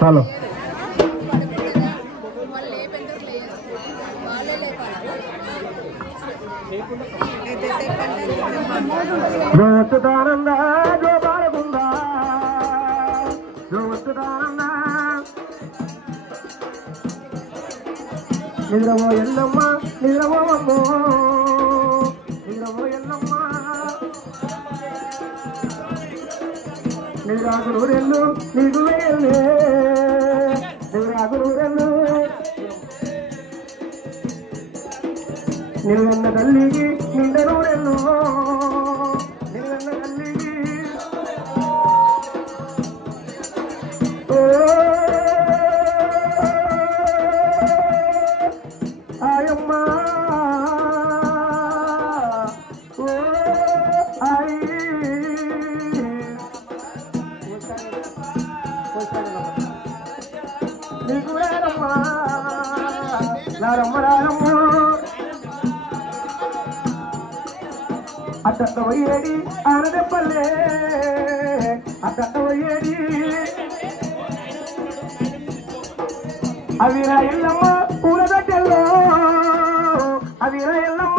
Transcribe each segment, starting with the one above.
hello జోతుదానంద జో బాలగుందా జోతుదానంద నిద్రమో ఎల్లమ్మ నిద్రమోవమ్మో నిద్రమో ఎల్లమ్మ నిద్రాకునూరెల్లు నీకు వేయల్లే నిద్రాకునూరెల్లు నిన్న తల్లికి నిండ నూరెల్లు నిన్న తల్లికి ఆయమ్మ ఓ అయి నీకు రారమ్మ రారమ్మ రారమ్మ అట్ట పోయేడి ఆనదెప్పలే అట్ట పోయేడి అవిరా ఎల్లమ్మ పూల దగ్గరలో అవిరా ఎల్లమ్మ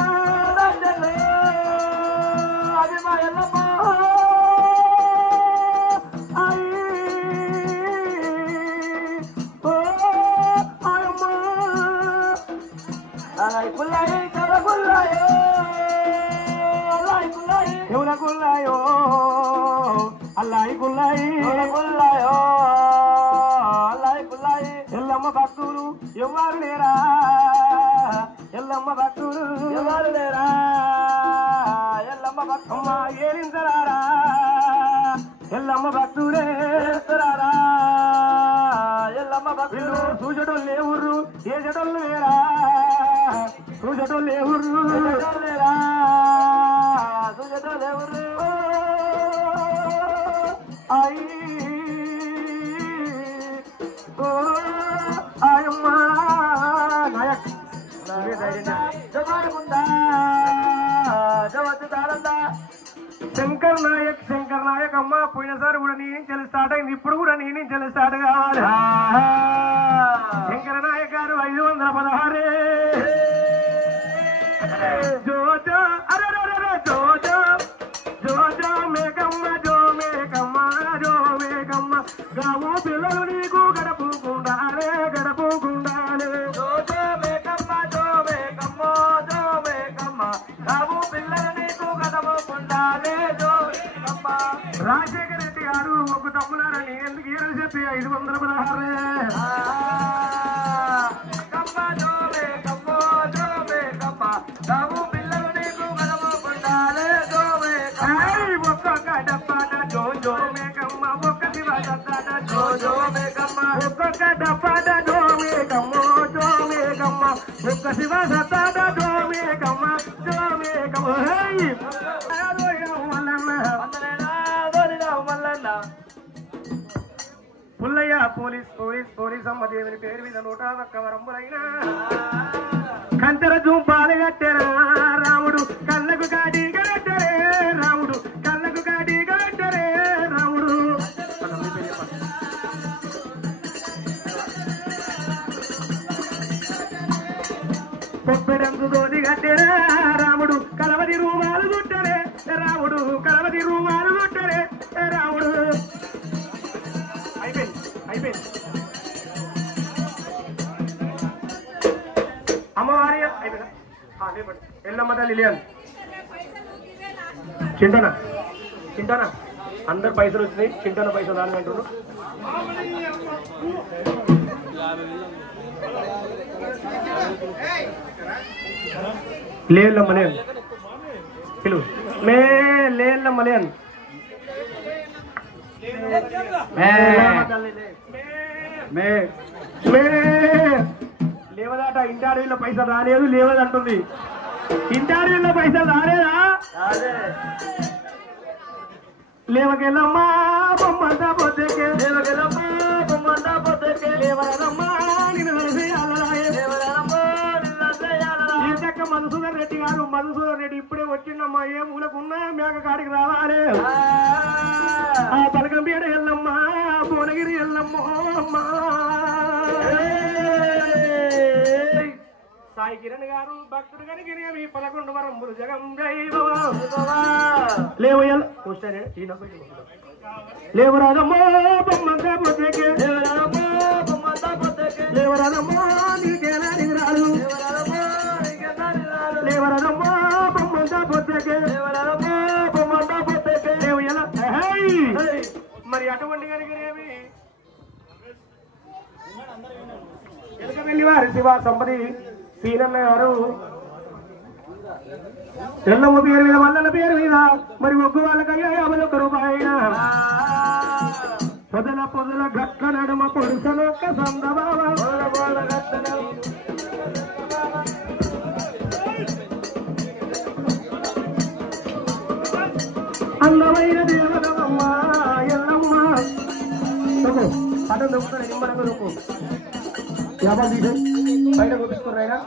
దగ్గరలో అవి మా ఎల్లమ్మ అయ్యి ఓ ఆయమ్మ అలాయ్ పుల్లాయి కలగుల్లాయో ఎవర గుల్లాయో అల్లాయి గుల్లాయి గుల్లాయో అల్లాయి గుల్లాయి ఎల్లమ్మ భక్తులు ఎవరు లేరా ఎల్లమ్మ భక్తులు ఎవరు లేరా ఎల్లమ్మ భక్తమ్మ ఏలించరారా ఎల్లమ్మ భక్తులే రారా ఎల్లమ్మ భక్తులు సూచడోళ్ళు లేవుర్రు ఏ జడోళ్ళు లేరా సూచడోళ్ళు లేవుర్రు లేరా ఆయమ్మ నాయక్ శంకర్ నాయక్ అమ్మ పోయినసారి కూడా నీ నుంచి స్టార్ట్ అయింది ఇప్పుడు కూడా నీ నుంచి స్టార్ట్ కావాలి శంకర నాయక్ గారు 516 జోజో అరే జోజో జోజో మేకమ్మ జో మేకమ్మ జో మేకమ్మ గావు పిల్లలు నీకు గడపుకుండాలే గడపుకుండాలే జోజో మేకమ్మ జో మేకమ్మ జో మేకమ్మ గావు పిల్లలు నీకు గడపుకుండాలే జో మేకమ్మ రాజశేఖర రెడ్డి గారు ఒక తమ్ములారని ఎందుకు ఈరోజు చెప్పి 516 కమ్మ జో మేకమ్మ జో మేకమ్మ గావు పిల్లలు నీకు గడపుకుండాలే జో మేకమ్మ ఒక్కొక్క డబ్బాట జోజో మేకమ్మ ఒక్క శివదత్తాట జోజో మేకమ్మ ఒక్కొక్క డబ్బాట జో మేకమ్మ జో మేకమ్మ ఒక్క శివదత్తాట జో మేకమ్మ జో మేకమ్మ పుల్లయ్య పోలీస్ పోలీస్ పోలీస్ అమ్మ దేవుని పేరు మీద 101 వరంబులైనా కంచెర జూంపాలు కట్టెరా రాముడు కళ్ళకు కాటిగా కట్టరే రాముడు కళ్ళకు కాటిగా కట్టరే రాముడు పొప్పెడందు దోది కట్టెరా రాముడు కలవది రూమాలు చుట్టరే రాముడు కలవది రూమాలు చుట్టరే రాముడు అయిపోయింది అయిపోయింది అమ్మవారి అయిపోయిందా ఎల్లమ్మ తల్లి లేదు చింటనా చింటనా అందరు పైసలు వచ్చినాయి చింటన పైసలు దాని అంటున్నారు లేల్లమ్మ లేదు పిలువు మే లేల్లమ్మ లేదు లేవదాట ఇంటి అడవిలో పైసలు రాలేదు లేవదంటుంది ఇంటి అడవిలో పైసలు రాలేదా లేవకెళ్ళమ్మా బొమ్మంతా పొద్దుకే లేవకెళ్ళమ్మా బొమ్మంతా పొద్దుకే లేవరమ్మా నిన్ను ఇంతక్క మధుసూదన్ రెడ్డి గారు మధుసూదన్ రెడ్డి ఇప్పుడే వచ్చిండమ్మా ఏ మూలకున్నా మేక కాడికి రావాలి ఆ పలకం పీడ ఎల్లమ్మా భువనగిరి ఎల్లమ్మో అమ్మా సాయి కిరణ్ గారు భక్తుడు కనుక 11 వరంబులు జగం లేవరాదమ్మో బొమ్మంతా పొద్దుకే లేవరాదమ్మో నీకేనా నిరాలు లేవరాదమ్మో బొమ్మంతా పొద్దుకే బొమ్మంతా పొద్దుకే మరి అటువంటి కనుకనేమి ఎలుకవెల్లి వారి శివ సంపతి సీనన్న గారు ఎల్లమ్మ పేరు మీద మల్లన్న పేరు మీద మరి ఒగ్గు వాళ్ళకయ్యా 51 రూపాయల పొదల గట్ల నడుమ పొడుసనొక్క సందబావ అందమైన దేవతమ్మ ఎల్లమ్మ పదం దొక్కుతాడు నిమ్మడంగా దొక్కు బయట చూపిస్తున్నాయినా